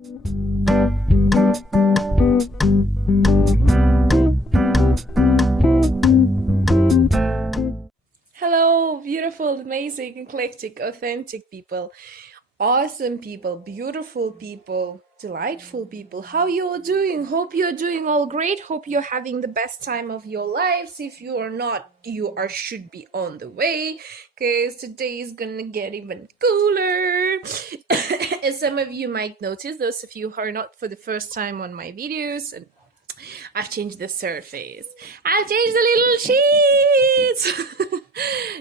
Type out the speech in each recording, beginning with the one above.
Hello, beautiful, amazing, eclectic, authentic people, awesome people, beautiful people, delightful people. How you all doing? Hope you're doing all great. Hope you're having the best time of your lives. If you are not, you are should be on the way, because today is gonna get even cooler. As some of you might notice, those of you who are not for the first time on my videos, and I've changed the surface. I've changed the little sheets.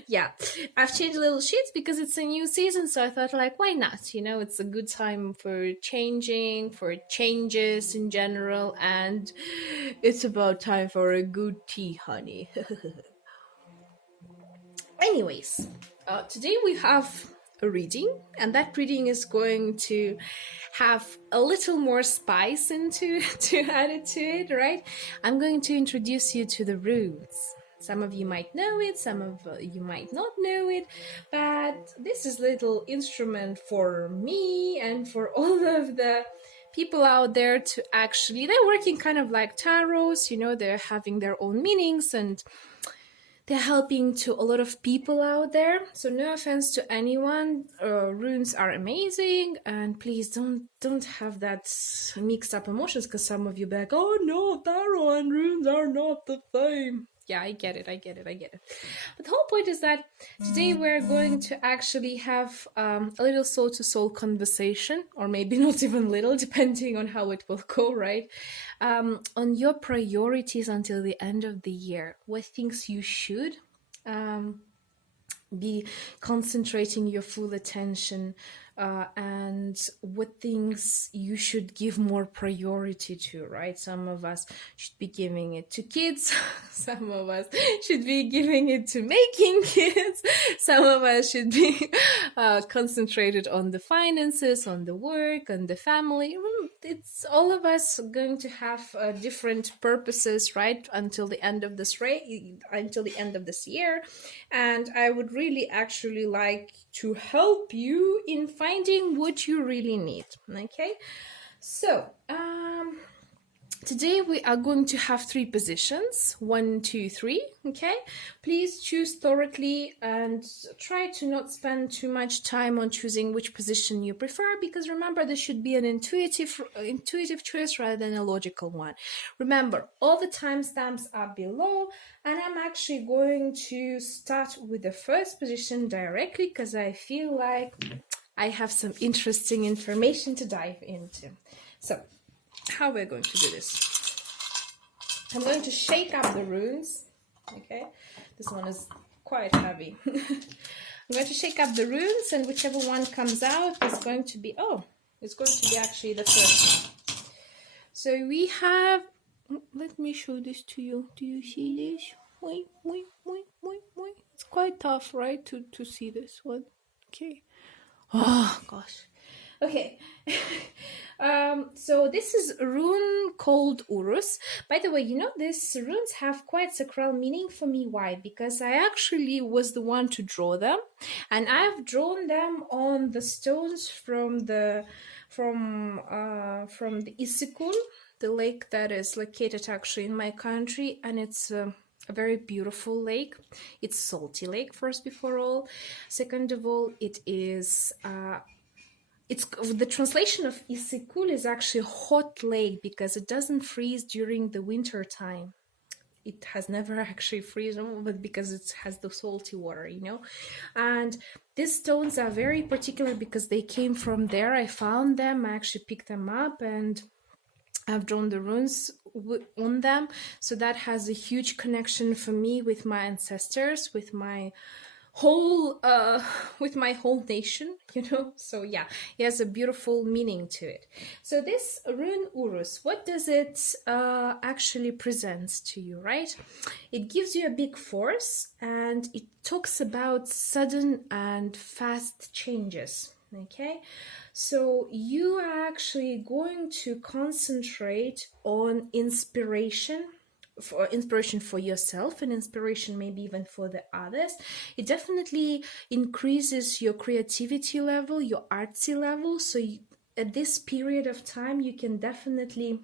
Yeah, I've changed the little sheets because it's a new season. So I thought, like, why not? You know, it's a good time for changing, for changes in general. And it's about time for a good tea, honey. Anyways, today we have a reading, and that reading is going to have a little more spice into to add it to it, right? I'm going to introduce you to the runes. Some of you might know it, some of you might not know it, but this is a little instrument for me and for all of the people out there to actually, they're working kind of like tarots, you know, they're having their own meanings and they're helping to a lot of people out there. So no offense to anyone, runes are amazing, and please don't have that mixed up emotions, because some of you be like, oh no, tarot and runes are not the same. Yeah, I get it. But the whole point is that today we're going to actually have a little soul-to-soul conversation, or maybe not even little, depending on how it will go, right? On your priorities until the end of the year. What things you should be concentrating your full attention, and what things you should give more priority to, right? Some of us should be giving it to kids, some of us should be giving it to making kids, some of us should be concentrated on the finances, on the work, on the family. It's all of us going to have different purposes, right, until the end of this until the end of this year. And I would really actually like to help you in finding what you really need. Okay, so today we are going to have 3 positions, 1, 2, 3. Okay, please choose thoroughly and try to not spend too much time on choosing which position you prefer, because remember, this should be an intuitive choice rather than a logical one. Remember, all the timestamps are below, and I'm actually going to start with the first position directly because I feel like I have some interesting information to dive into. So how we're going to do this, I'm going to shake up the runes. Okay, this one is quite heavy. I'm going to shake up the runes, and whichever one comes out is going to be, it's going to be actually the first one. So we have, let me show this to you. Do you see this? Wait. It's quite tough, right, to see this one. Okay. Oh gosh. Okay. So this is a rune called Urus. By the way, you know, these runes have quite sacral meaning for me. Why? Because I actually was the one to draw them, and I've drawn them on the stones from the Isikul, the lake that is located actually in my country, and it's a very beautiful lake. It's salty lake, first before all. Second of all, it is it's the translation of Isikul is actually hot lake, because it doesn't freeze during the winter time. It has never actually frozen, but because it has the salty water, you know. And these stones are very particular because they came from there. I found them, I actually picked them up, and I've drawn the runes on them. So that has a huge connection for me with my ancestors, with my whole nation, you know. So yeah, it has a beautiful meaning to it. So this rune Urus, what does it actually presents to you, right? It gives you a big force, and it talks about sudden and fast changes. Okay, so you are actually going to concentrate on inspiration for yourself, and inspiration maybe even for the others. It definitely increases your creativity level, your artsy level. So at this period of time, you can definitely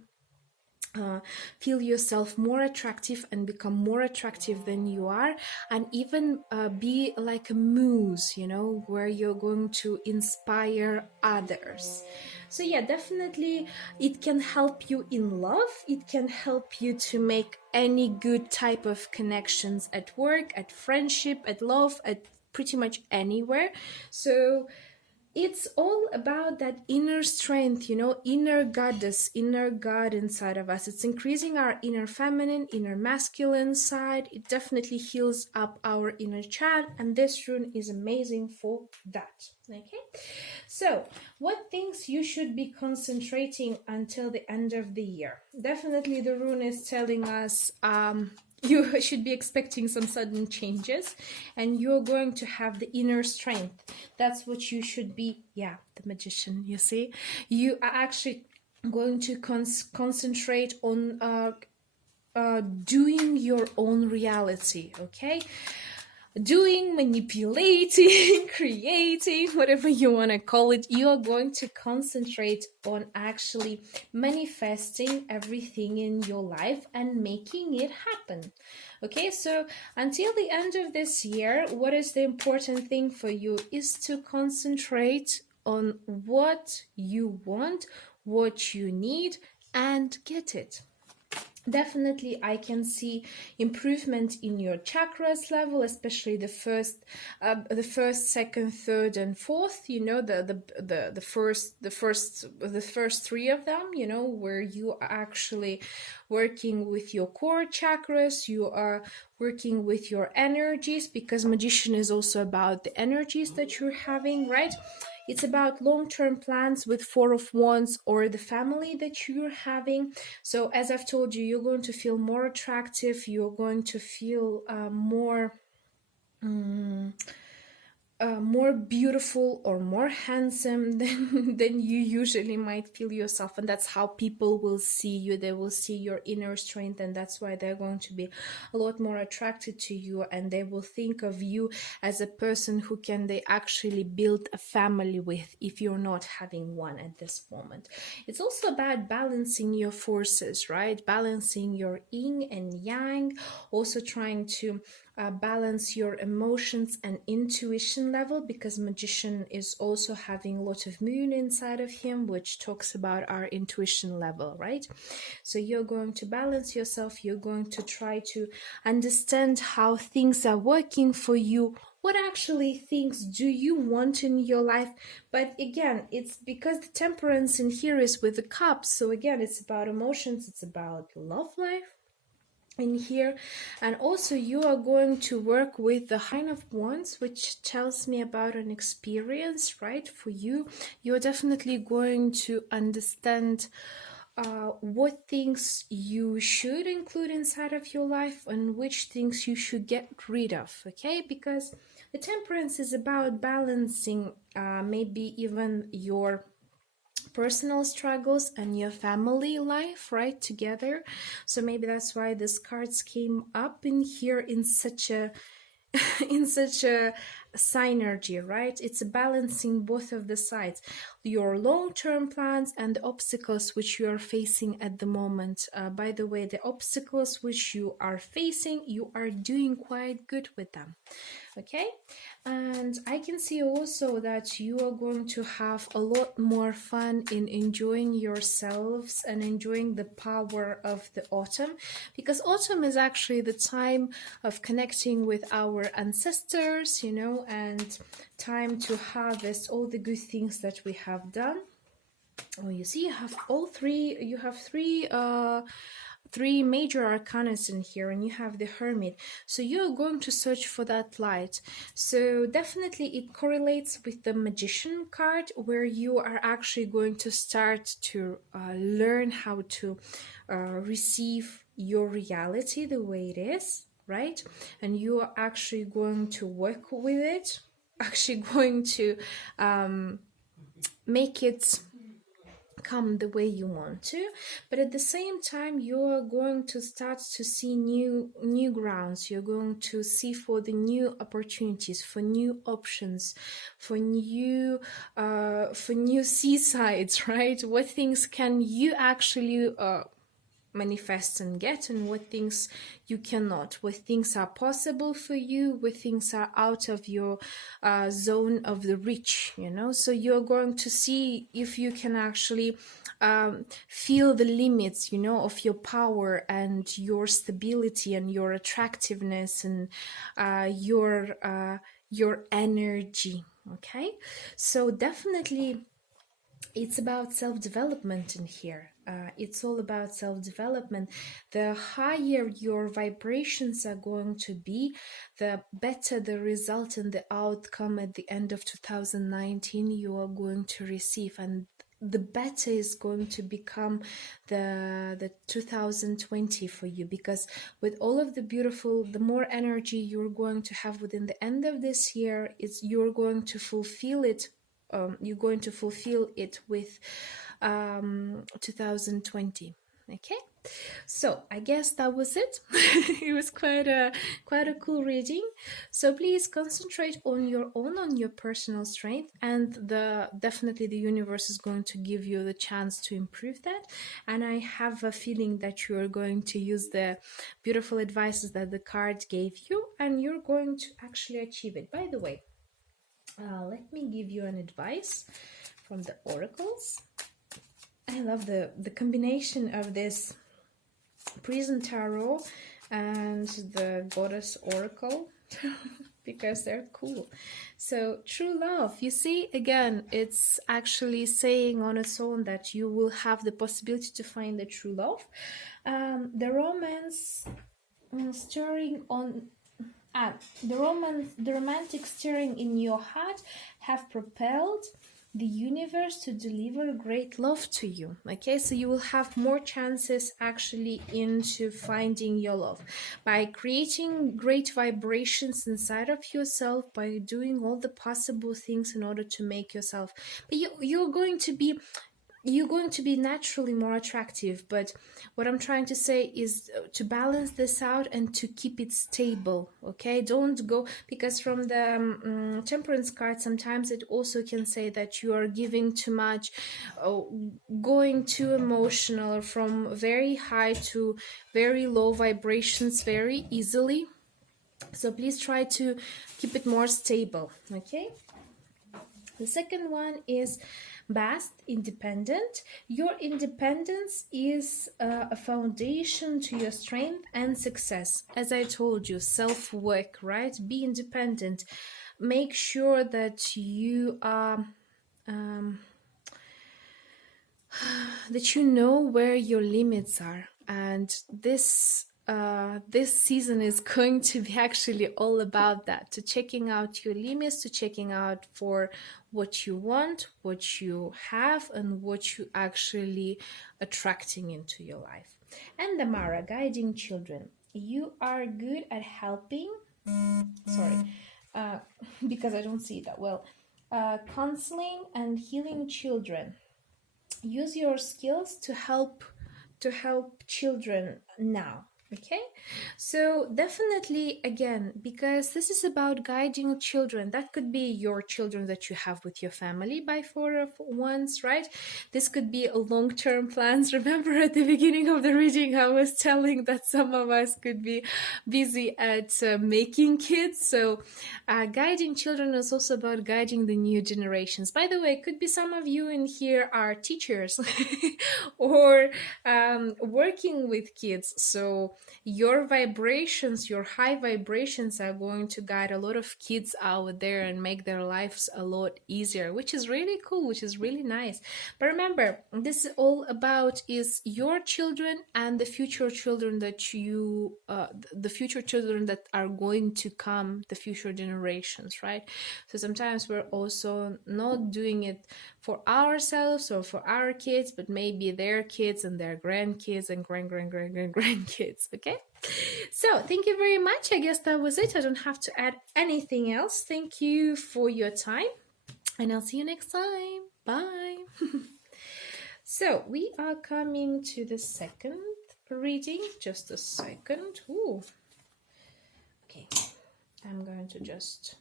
feel yourself more attractive and become more attractive than you are, and even be like a muse, you know, where you're going to inspire others. So yeah, definitely it can help you in love. It can help you to make any good type of connections at work, at friendship, at love, at pretty much anywhere. So it's all about that inner strength, you know, inner goddess, inner god inside of us. It's increasing our inner feminine, inner masculine side. It definitely heals up our inner child, and this rune is amazing for that. Okay, so what things you should be concentrating until the end of the year? Definitely the rune is telling us you should be expecting some sudden changes, and you're going to have the inner strength. That's what you should be. Yeah, the magician, you see, you are actually going to concentrate on doing your own reality. Okay, doing, manipulating, creating, whatever you want to call it. You are going to concentrate on actually manifesting everything in your life and making it happen. Okay, so until the end of this year, what is the important thing for you is to concentrate on what you want, what you need, and get it. Definitely I can see improvement in your chakras level, especially the first, second, third, and fourth, you know, the first three of them, you know, where you are actually working with your core chakras, you are working with your energies, because magician is also about the energies that you're having, right? It's about long-term plans with Four of Wands or the family that you're having. So as I've told you, you're going to feel more attractive. You're going to feel more beautiful or more handsome than you usually might feel yourself, and that's how people will see you. They will see your inner strength, and that's why they're going to be a lot more attracted to you, and they will think of you as a person who can they actually build a family with, if you're not having one at this moment. It's also about balancing your forces, right? Balancing your yin and yang, also trying to balance your emotions and intuition level, because magician is also having a lot of moon inside of him, which talks about our intuition level, right? So you're going to balance yourself. You're going to try to understand how things are working for you. What actually things do you want in your life? But again, it's because the temperance in here is with the cups. So again, it's about emotions. It's about love life in here. And also you are going to work with the Nine of Wands, which tells me about an experience, right? For you, you're definitely going to understand what things you should include inside of your life and which things you should get rid of. Okay, because the temperance is about balancing maybe even your personal struggles and your family life, right, together. So maybe that's why these cards came up in here in such a in such a synergy, right? It's balancing both of the sides, your long-term plans and the obstacles which you are facing at the moment. By the way, the obstacles which you are facing, you are doing quite good with them. Okay, and I can see also that you are going to have a lot more fun in enjoying yourselves and enjoying the power of the autumn, because autumn is actually the time of connecting with our ancestors, you know, and time to harvest all the good things that we have done. Oh, you see, you have all three. You have three major arcanas in here, and you have the Hermit. So you're going to search for that light. So definitely it correlates with the Magician card, where you are actually going to start to learn how to receive your reality the way it is, right? And you are actually going to work with it, actually going to make it come the way you want to, but at the same time you're going to start to see new grounds. You're going to see for the new opportunities, for new options, for new seasides, right? What things can you actually manifest and get, and what things you cannot, what things are possible for you, what things are out of your zone of the reach, so you're going to see if you can actually feel the limits, of your power and your stability and your attractiveness and your energy. Okay, so definitely it's about self-development in here. It's all about self-development. The higher your vibrations are going to be, the better the result and the outcome at the end of 2019 you are going to receive, and the better is going to become the 2020 for you, because with all of the more energy you're going to have within the end of this year, you're going to fulfill it. You're going to fulfill it with 2020. Okay, so I guess that was it. It was quite a cool reading. So please concentrate on your personal strength, and definitely the universe is going to give you the chance to improve that. And I have a feeling that you are going to use the beautiful advices that the card gave you, and you're going to actually achieve it. By the way, let me give you an advice from the oracles. I love the combination of this Prison Tarot and the Goddess Oracle because they're cool. So true love, you see, again, it's actually saying on its own that you will have the possibility to find the true love. The romance stirring on the romantic stirring in your heart have propelled the universe to deliver great love to you. Okay, so you will have more chances actually into finding your love by creating great vibrations inside of yourself, by doing all the possible things in order to make yourself, but you're going to be naturally more attractive. But what I'm trying to say is to balance this out and to keep it stable. Okay, don't go, because from the temperance card sometimes it also can say that you are giving too much, going too emotional, from very high to very low vibrations very easily. So please try to keep it more stable. Okay, the second one is Bast, independent. Your independence is a foundation to your strength and success. As I told you, self-work, right? Be independent. Make sure that you are that you know where your limits are, and this season is going to be actually all about that, to checking out your limits, to checking out for what you want, what you have, and what you actually attracting into your life. And the Mara, guiding children. You are good at helping, because I don't see it that well, counseling and healing children. Use your skills to help children now. Okay, so definitely, again, because this is about guiding children, that could be your children that you have with your family by for once, right? This could be a long-term plans. Remember at the beginning of the reading I was telling that some of us could be busy at making kids. So guiding children is also about guiding the new generations. By the way, could be some of you in here are teachers or working with kids. So your vibrations, your high vibrations, are going to guide a lot of kids out there and make their lives a lot easier, which is really cool, which is really nice. But remember, this is all about is your children and the future children that you the future children that are going to come, the future generations, right? So sometimes we're also not doing it for ourselves or for our kids, but maybe their kids and their grandkids and grandkids. Okay, so thank you very much. I guess that was it. I don't have to add anything else. Thank you for your time, and I'll see you next time. Bye. So we are coming to the second reading. Just a second. Ooh. Okay, I'm going to just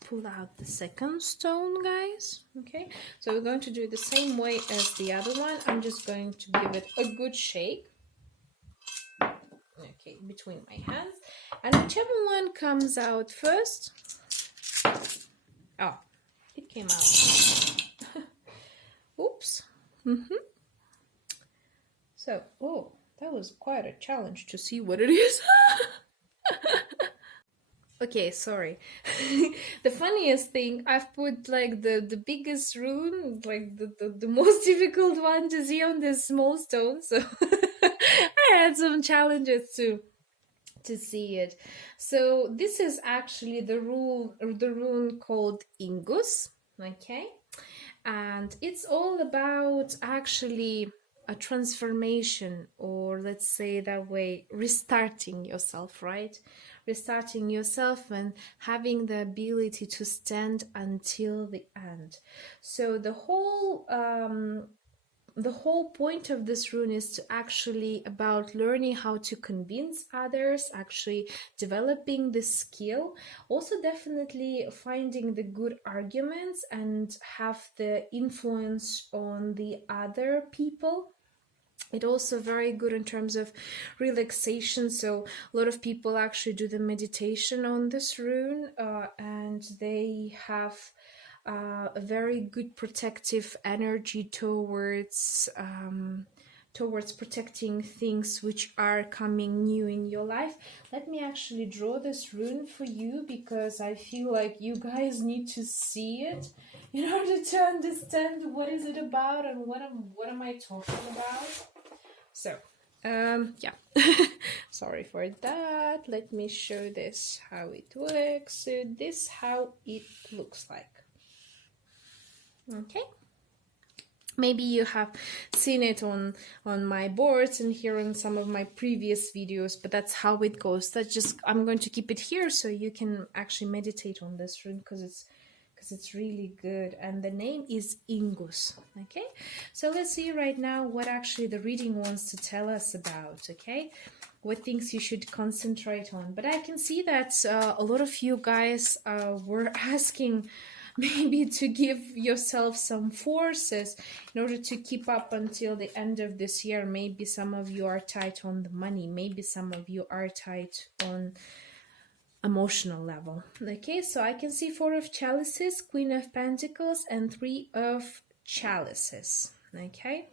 pull out the second stone, guys. Okay, so we're going to do it the same way as the other one. I'm just going to give it a good shake. Okay, between my hands, and whichever one comes out first. Oh, it came out. Oops. So, oh, that was quite a challenge to see what it is. Okay, sorry. The funniest thing, I've put like the biggest rune, like the most difficult one to see on this small stone. So I had some challenges to see it. So this is actually the rune called Ingus, okay? And it's all about actually a transformation, or let's say that way, restarting yourself, right? Restarting yourself and having the ability to stand until the end. So the whole point of this rune is to actually about learning how to convince others, actually developing this skill, also definitely finding the good arguments and have the influence on the other people. It also very good in terms of relaxation. So a lot of people actually do the meditation on this rune, and they have a very good protective energy towards protecting things which are coming new in your life. Let me actually draw this rune for you, because I feel like you guys need to see it in order to understand what is it about and what am I talking about. So yeah. Sorry for that. Let me show this how it works. So this how it looks like. Okay, maybe you have seen it on my boards and here in some of my previous videos, but that's how it goes. That's just, I'm going to keep it here so you can actually meditate on this rune, because it's really good. And the name is Ingus. Okay, so let's see right now what actually the reading wants to tell us about. Okay, what things you should concentrate on. But I can see that a lot of you guys were asking maybe to give yourself some forces in order to keep up until the end of this year. Maybe some of you are tight on the money, maybe some of you are tight on emotional level. Okay, so I can see 4 of chalices, Queen of Pentacles, and 3 of chalices. Okay,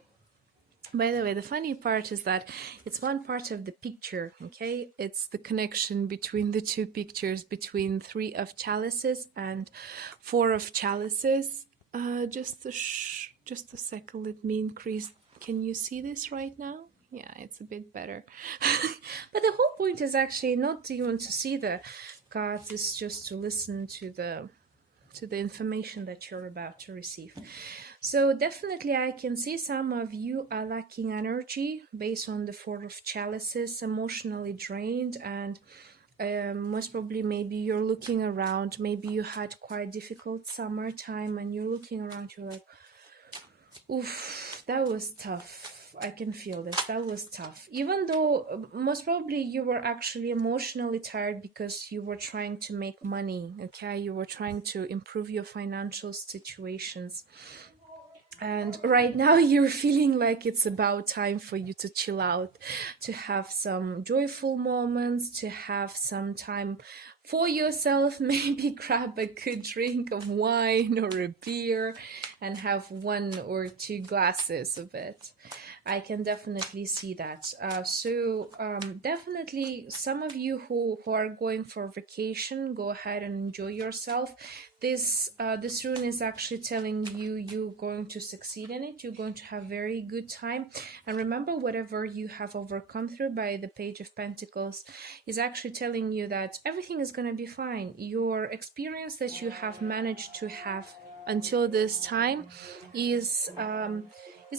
by the way, the funny part is that it's one part of the picture, okay? It's the connection between the two pictures, between 3 of chalices and 4 of chalices. Just a second, let me increase. Can you see this right now? Yeah, it's a bit better. But the whole point is actually not even to see the cards, it's just to listen to the information that you're about to receive. So definitely I can see some of you are lacking energy based on the 4 of chalices, emotionally drained, and most probably maybe you're looking around, maybe you had quite difficult summertime and you're looking around, you're like, oof, that was tough. I can feel this. That was tough. Even though most probably you were actually emotionally tired because you were trying to make money, okay? You were trying to improve your financial situations. And right now you're feeling like it's about time for you to chill out, to have some joyful moments, to have some time for yourself, maybe grab a good drink of wine or a beer and have 1 or 2 glasses of it. I can definitely see that. So definitely some of you who are going for vacation, go ahead and enjoy yourself. This rune is actually telling you you're going to succeed in it. You're going to have very good time. And remember, whatever you have overcome through by the Page of Pentacles is actually telling you that everything is going to be fine. Your experience that you have managed to have until this time is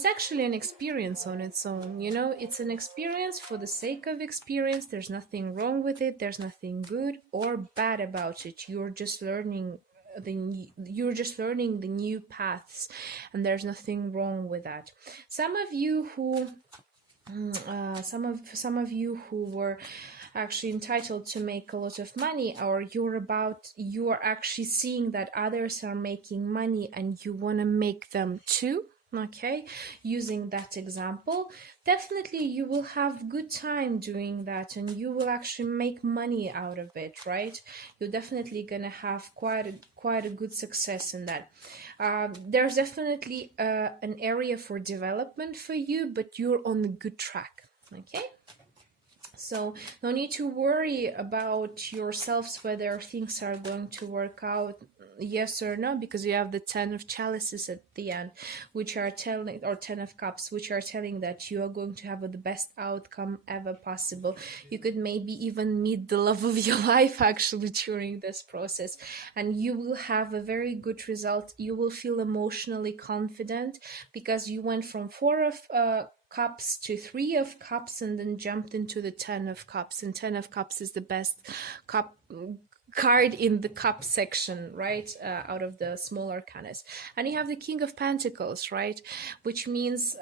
actually an experience on its own. You know, it's an experience for the sake of experience. There's nothing wrong with it. There's nothing good or bad about it. You're just learning you're just learning the new paths, and there's nothing wrong with that. Some of you who some of you who were actually entitled to make a lot of money, or you are actually seeing that others are making money and you want to make them too, okay, using that example, definitely you will have good time doing that and you will actually make money out of it, right? You're definitely gonna have quite a good success in that. There's definitely an area for development for you, but you're on a good track, okay? So no need to worry about yourselves whether things are going to work out, yes or no, because you have the 10 of chalices at the end, which are telling, or 10 of cups, which are telling that you are going to have the best outcome ever possible. You could maybe even meet the love of your life actually during this process, and you will have a very good result. You will feel emotionally confident because you went from 4 of cups to 3 of cups and then jumped into the 10 of cups, and 10 of cups is the best card in the cup section, right? Out of the smaller arcanas. And you have the King of Pentacles, right? Which means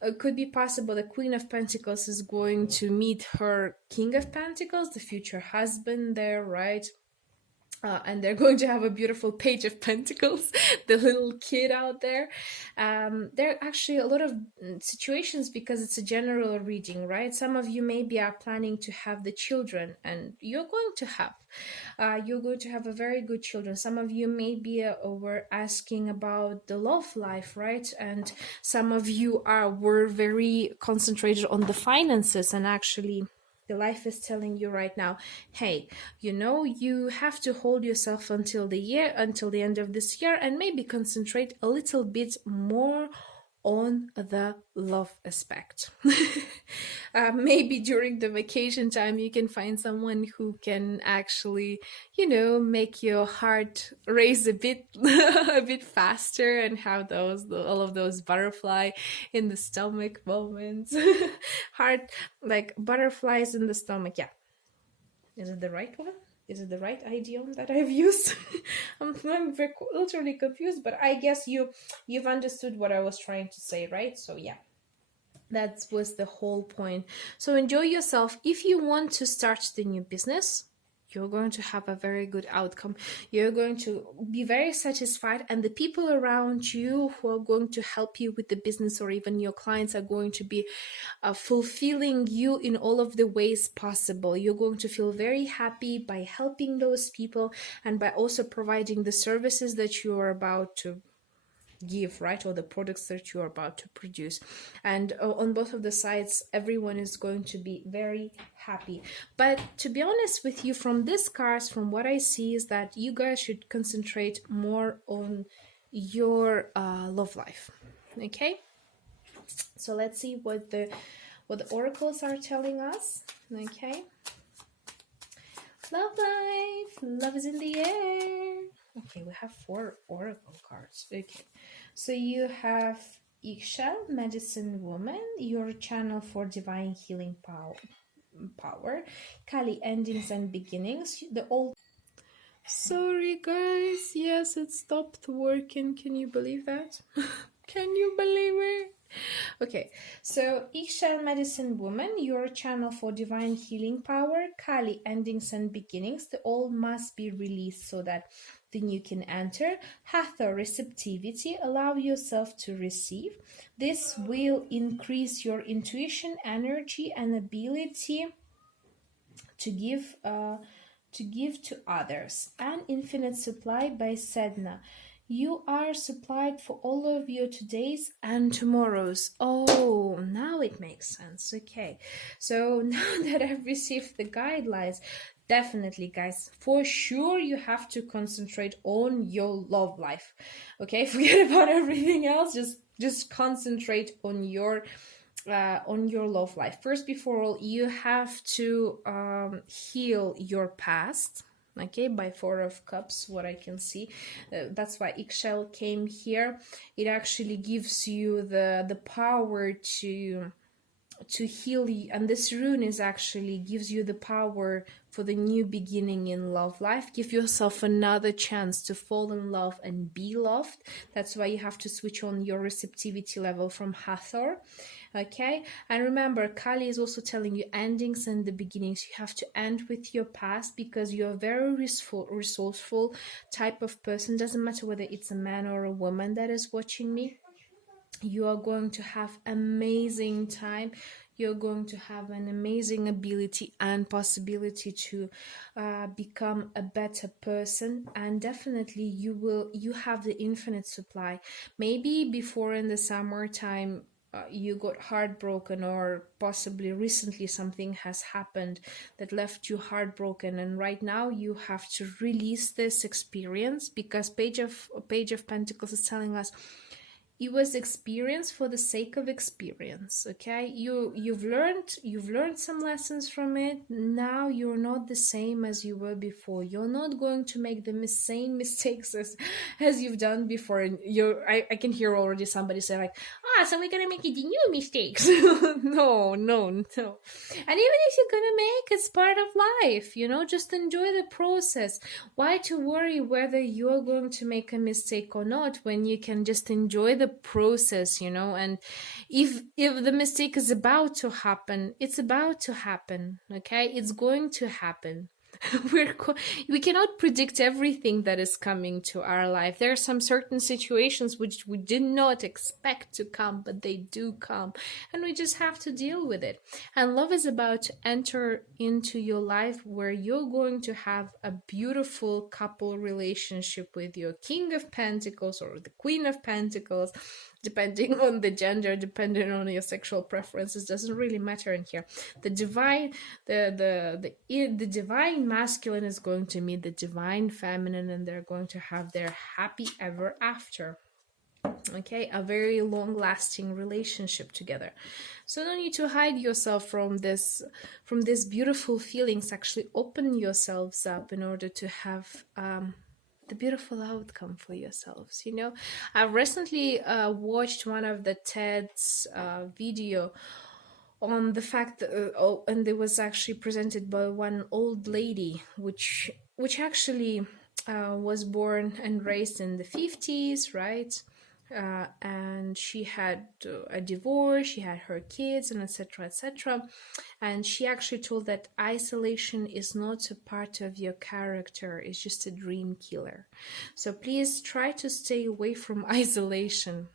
it could be possible the Queen of Pentacles is going to meet her King of Pentacles, the future husband there, right? And they're going to have a beautiful Page of Pentacles, the little kid out there. There are actually a lot of situations because it's a general reading, right? Some of you maybe are planning to have the children, and you're going to have. You're going to have a very good children. Some of you maybe were asking about the love life, right? And some of you were very concentrated on the finances, and actually the life is telling you right now, hey, you have to hold yourself until the end of this year, and maybe concentrate a little bit more on the love aspect. Maybe during the vacation time you can find someone who can actually, make your heart race a bit a bit faster, and have all of those butterfly in the stomach moments. Heart, like butterflies in the stomach. Yeah, is it the right one? Is it the right idiom that I've used? I'm literally confused, but I guess you've understood what I was trying to say, right? So yeah, that was the whole point. So enjoy yourself. If you want to start the new business, you're going to have a very good outcome. You're going to be very satisfied, and the people around you who are going to help you with the business, or even your clients, are going to be fulfilling you in all of the ways possible. You're going to feel very happy by helping those people, and by also providing the services that you are about to give, right, or the products that you're about to produce. And on both of the sides, everyone is going to be very happy. But to be honest with you, from these cards, from what I see, is that you guys should concentrate more on your love life. Okay, so let's see what the oracles are telling us. Okay, love life, love is in the air. Okay, we have 4 oracle cards. Okay, so you have Eggshell, Medicine Woman, your channel for divine healing power, Kali, endings and beginnings. Sorry guys, yes, it stopped working. Can you believe that? Can you believe it? Okay, so Eggshell, Medicine Woman, your channel for divine healing power, Kali, endings and beginnings. The old must be released so that the new can enter. Hathor, receptivity, allow yourself to receive. This will increase your intuition, energy, and ability to give to others. And infinite supply by Sedna. You are supplied for all of your today's and tomorrow's. Oh, now it makes sense. Okay, so now that I've received the guidelines, definitely, guys, for sure you have to concentrate on your love life. Okay, forget about everything else. Just concentrate on your love life. First, before all, you have to heal your past. Okay, by 4 of Cups, what I can see. That's why Eggshell came here. It actually gives you the power to to heal you, and this rune is actually gives you the power for the new beginning in love life. Give yourself another chance to fall in love and be loved. That's why you have to switch on your receptivity level from Hathor. Okay, and remember, Kali is also telling you endings and the beginnings. You have to end with your past, because you're a very resourceful type of person. Doesn't matter whether it's a man or a woman that is watching me. You are going to have amazing time. You're going to have an amazing ability and possibility to become a better person, and definitely you have the infinite supply. Maybe before in the summertime you got heartbroken, or possibly recently something has happened that left you heartbroken, and right now you have to release this experience, because page of Pentacles is telling us it was experience for the sake of experience. Okay, you've learned some lessons from it. Now you're not the same as you were before. You're not going to make the same mistakes as you've done before. And I can hear already somebody say like, so we're gonna make it the new mistakes. No. And even if you're gonna make, it's part of life, just enjoy the process. Why to worry whether you're going to make a mistake or not, when you can just enjoy the process, and if the mistake is about to happen, it's about to happen. Okay, it's going to happen. We cannot predict everything that is coming to our life. There are some certain situations which we did not expect to come, but they do come, and we just have to deal with it. And love is about to enter into your life, where you're going to have a beautiful couple relationship with your King of Pentacles or the Queen of Pentacles, depending on the gender, depending on your sexual preferences. Doesn't really matter in here. The divine masculine is going to meet the divine feminine, and they're going to have their happy ever after. Okay, a very long lasting relationship together. So don't need to hide yourself from this beautiful feelings. Actually open yourselves up in order to have the beautiful outcome for yourselves. I recently watched one of the TED's video on the fact that, and it was actually presented by one old lady, which actually was born and raised in the 50s, right? And she had a divorce, she had her kids, and etc., etc. And she actually told that isolation is not a part of your character, it's just a dream killer. So please try to stay away from isolation.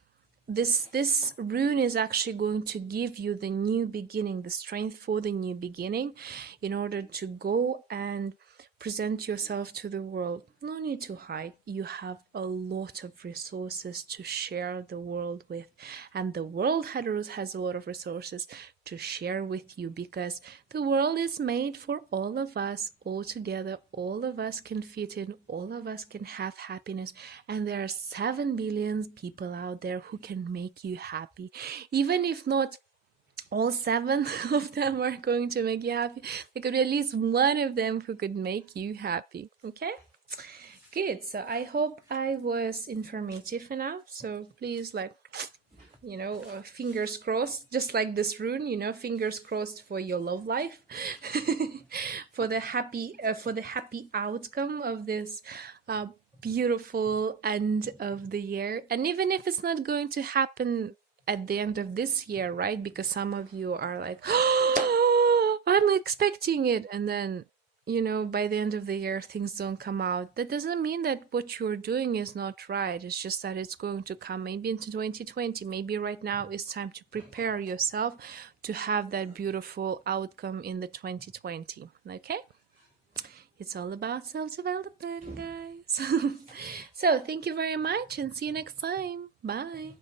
This rune is actually going to give you the new beginning, the strength for the new beginning, in order to go and present yourself to the world. No need to hide. You have a lot of resources to share the world with, and the world has a lot of resources to share with you, because the world is made for all of us, all together. All of us can fit in, all of us can have happiness, and there are 7 billion people out there who can make you happy. Even if not all 7 of them are going to make you happy, there could be at least one of them who could make you happy. Okay, good. So I hope I was informative enough. So please, fingers crossed, just like this rune, fingers crossed for your love life, for the happy outcome of this beautiful end of the year. And even if it's not going to happen at the end of this year, right? Because some of you are like, oh, I'm expecting it, and then by the end of the year things don't come out. That doesn't mean that what you're doing is not right. It's just that it's going to come maybe into 2020. Maybe right now it's time to prepare yourself to have that beautiful outcome in the 2020. Okay, it's all about self-development, guys. So thank you very much, and see you next time. Bye.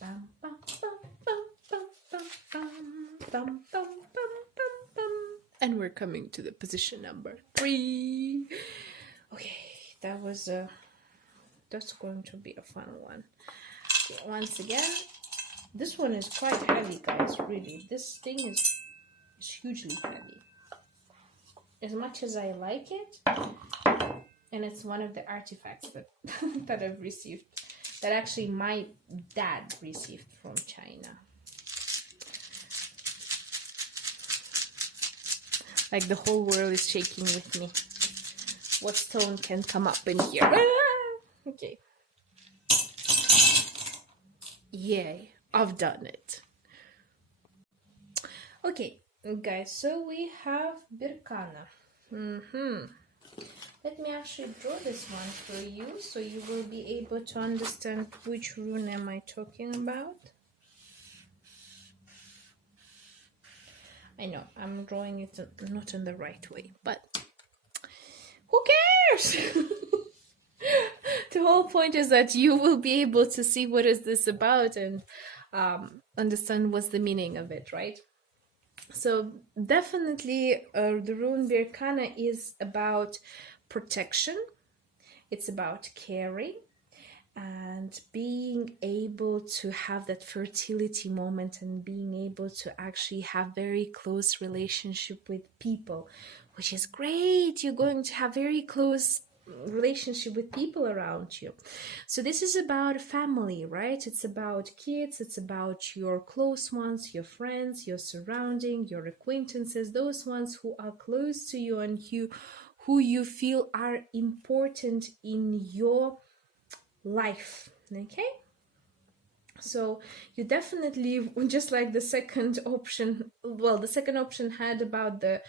Bum, bum, bum, bum, bum, bum, bum, bum, bum, bum. And we're coming to the position number 3. Okay, that's going to be a fun one. Okay, once again, this one is quite heavy, guys. Really, this thing is hugely heavy. As much as I like it, and it's one of the artifacts that that I've received, that actually my dad received from China. Like the whole world is shaking with me. What stone can come up in here? Okay. Yay, I've done it. Okay, guys, so we have Birkana. Let me actually draw this one for you so you will be able to understand which rune am I talking about. I know, I'm drawing it not in the right way, but who cares? The whole point is that you will be able to see what is this about and understand what's the meaning of it, right? So definitely the rune Birkana is about protection. It's about caring and being able to have that fertility moment and being able to actually have very close relationship with people, which is great. You're going to have very close relationship with people around you. So this is about family, right? It's about kids, it's about your close ones, your friends, your surrounding, your acquaintances, those ones who are close to you and who you feel are important in your life. Okay, so you definitely, just like the second option, well, the second option had about the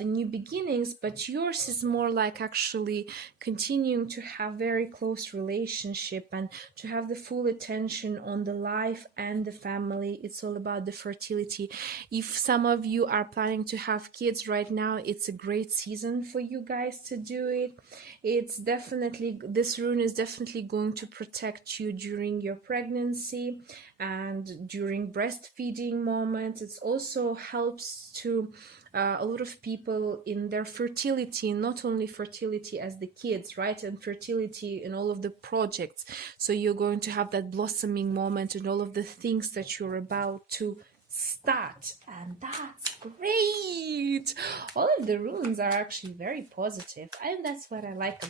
new beginnings, but yours is more like actually continuing to have very close relationship and to have the full attention on the life and the family. It's all about the fertility. If some of you are planning to have kids right now, it's a great season for you guys to do it. It's definitely, this rune is definitely going to protect you during your pregnancy and during breastfeeding moments. It also helps to a lot of people in their fertility, not only fertility as the kids, right, and fertility in all of the projects. So you're going to have that blossoming moment and all of the things that you're about to start, and that's great. All of the runes are actually very positive, and that's what I like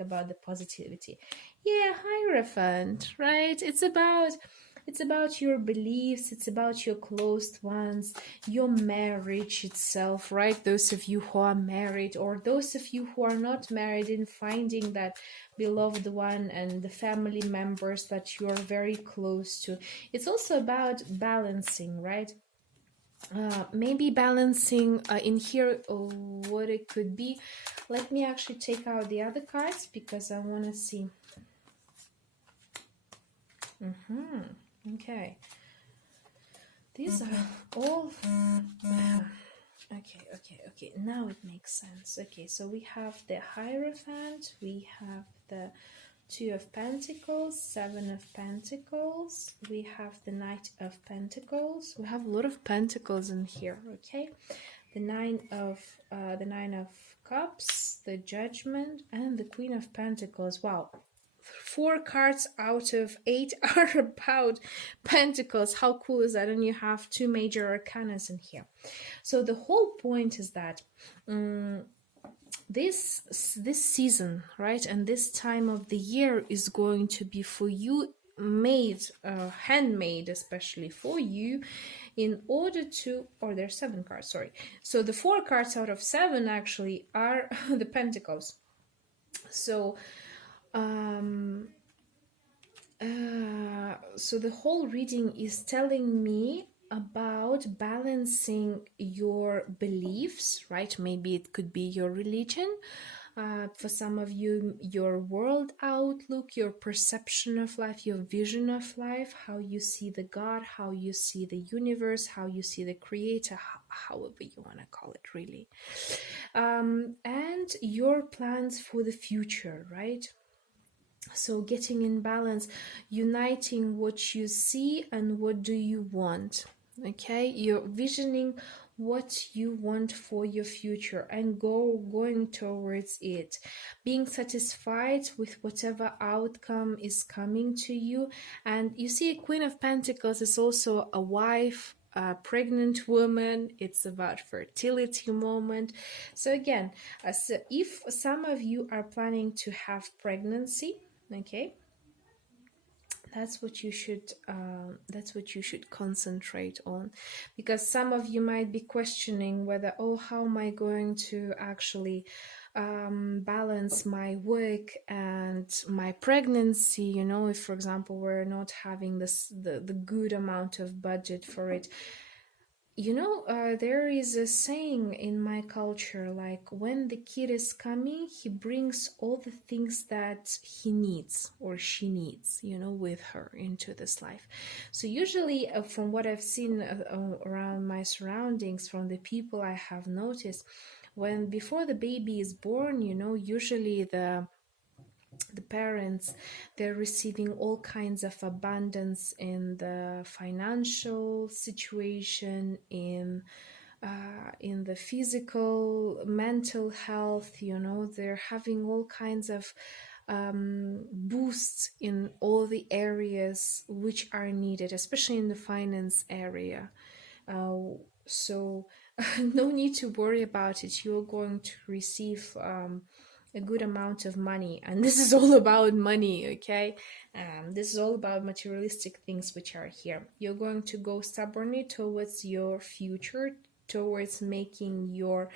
about the positivity. Yeah, Hierophant, right? It's about your beliefs, it's about your close ones, your marriage itself, right? Those of you who are married or those of you who are not married, in finding that beloved one and the family members that you are very close to. It's also about balancing, right? Maybe balancing in here what it could be. Let me actually take out the other cards because I want to see. Okay, these are all okay, now it makes sense. Okay, so we have the Hierophant, we have the Two of Pentacles, Seven of Pentacles, we have the Knight of Pentacles. We have a lot of pentacles in here. Okay, the Nine of Cups, the Judgment, and the Queen of Pentacles. Wow, 4 cards out of 8 are about pentacles. How cool is that? And you have 2 major arcanas in here. So the whole point is that this season, right, and this time of the year is going to be for you made, handmade especially for you, in order to, or there's 7 cards, sorry. So the 4 cards out of 7 actually are the pentacles. So so the whole reading is telling me about balancing your beliefs, right? Maybe it could be your religion. For some of you, your world outlook, your perception of life, your vision of life, how you see the God, how you see the universe, how you see the creator, however you want to call it, really. And your plans for the future, right? So getting in balance, uniting what you see and what do you want. Okay, you're visioning what you want for your future and going towards it, being satisfied with whatever outcome is coming to you. And you see, Queen of Pentacles is also a wife, a pregnant woman. It's about fertility moment. So again, so if some of you are planning to have pregnancy, okay, That's what you should concentrate on, because some of you might be questioning whether, oh, how am I going to actually balance my work and my pregnancy, you know, if for example we're not having the good amount of budget for it. You know, there is a saying in my culture, like when the kid is coming, he brings all the things that he needs or she needs, you know, with her into this life. So usually, from what I've seen around my surroundings, from the people I have noticed, when before the baby is born, you know, usually the parents, they're receiving all kinds of abundance in the financial situation, in the physical, mental health, you know, they're having all kinds of boosts in all the areas which are needed, especially in the finance area. So no need to worry about it. You're going to receive a good amount of money, and this is all about money, okay? This is all about materialistic things which are here. You're going to go stubbornly towards your future, towards making your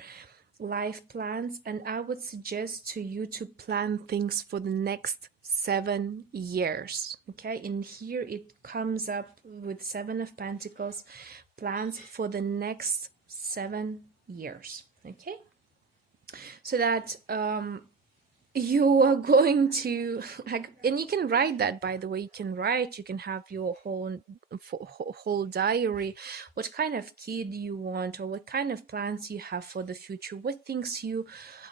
life plans, and I would suggest to you to plan things for the next 7 years. Okay, in here it comes up with 7 of Pentacles, plans for the next 7 years. Okay, so that you are going to like, and you can write that, by the way. You can write, you can have your whole diary, what kind of kid you want, or what kind of plans you have for the future, what things you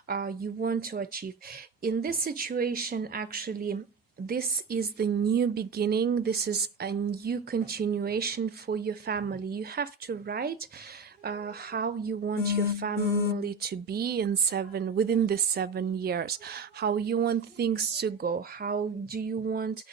want to achieve in this situation. Actually, this is the new beginning, this is a new continuation for your family. You have to write how you want your family to be within the 7 years, how you want things to go, how do you want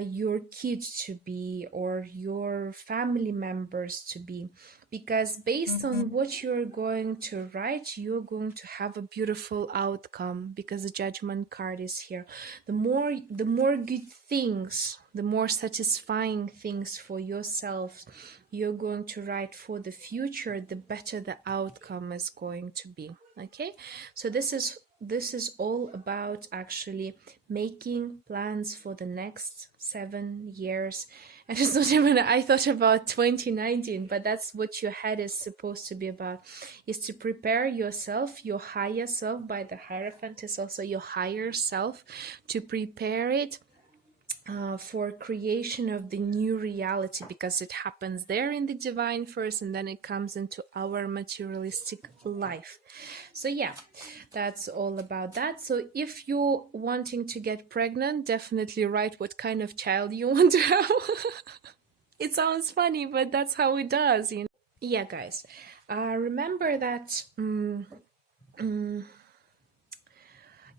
your kids to be or your family members to be, because based on what you're going to write, you're going to have a beautiful outcome, because the Judgment card is here. The more good things, the more satisfying things for yourself you're going to write for the future, the better the outcome is going to be. Okay, so this is all about actually making plans for the next 7 years. And it's not even, I thought about 2019, but that's what your head is supposed to be about, is to prepare yourself, your higher self. By the Hierophant is also your higher self, to prepare it for creation of the new reality, because it happens there in the divine first, and then it comes into our materialistic life. So yeah, that's all about that. So if you're wanting to get pregnant, definitely write what kind of child you want to have. It sounds funny, but that's how it does, you know. Yeah, guys, remember that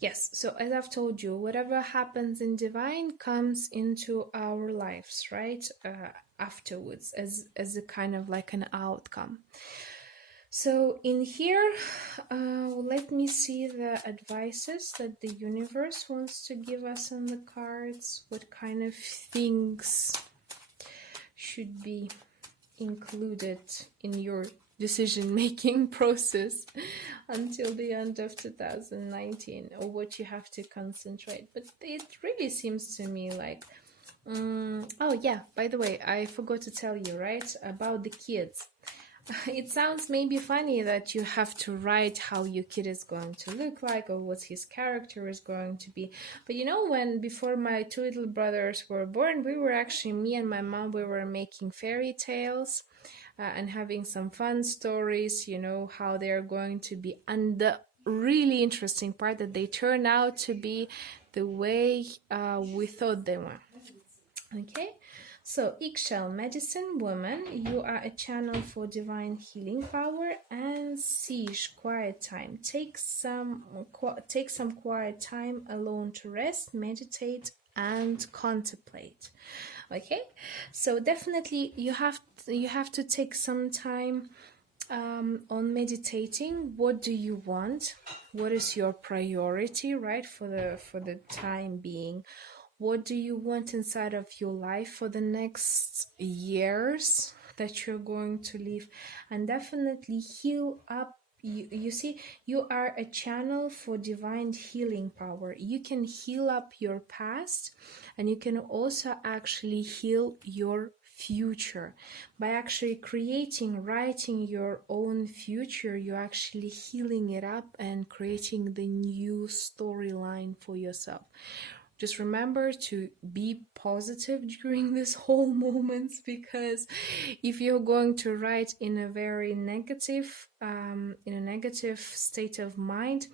yes, so as I've told you, whatever happens in divine comes into our lives, right? Afterwards, as a kind of like an outcome. So in here, let me see the advices that the universe wants to give us on the cards. What kind of things should be included in your decision-making process until the end of 2019, or what you have to concentrate. But it really seems to me like oh yeah, by the way, I forgot to tell you, right, about the kids. It sounds maybe funny that you have to write how your kid is going to look like, or what his character is going to be. But you know, when before my 2 little brothers were born, we were actually, me and my mom, we were making fairy tales and having some fun stories, you know, how they're going to be. And the really interesting part, that they turn out to be the way we thought they were. Okay, so Eggshell Medicine Woman, you are a channel for divine healing power. And Siege, quiet time. Take some quiet time alone to rest, meditate, and contemplate. Okay, so definitely you have to take some time on meditating. What do you want? What is your priority, right, for the time being? What do you want inside of your life for the next years that you're going to live? And definitely heal up. You see, you are a channel for divine healing power. You can heal up your past, and you can also actually heal your future. By actually writing your own future, you're actually healing it up and creating the new storyline for yourself. Just remember to be positive during this whole moment, because if you're going to write in a very negative state of mind,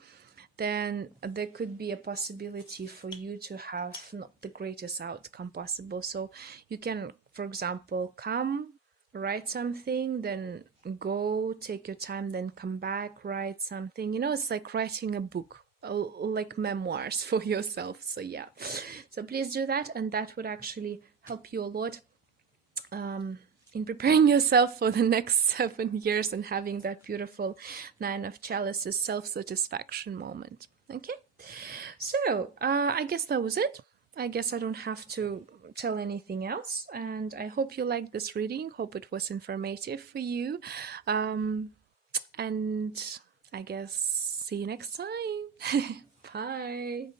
then there could be a possibility for you to have not the greatest outcome possible. So you can, for example, come, write something, then go, take your time, then come back, write something. It's like writing a book, like memoirs for yourself. So yeah, so please do that, and that would actually help you a lot in preparing yourself for the next 7 years and having that beautiful 9 of chalices self-satisfaction moment. Okay, so I guess that was it. I guess I don't have to tell anything else, and I hope you liked this reading. Hope it was informative for you, and I guess see you next time. Bye.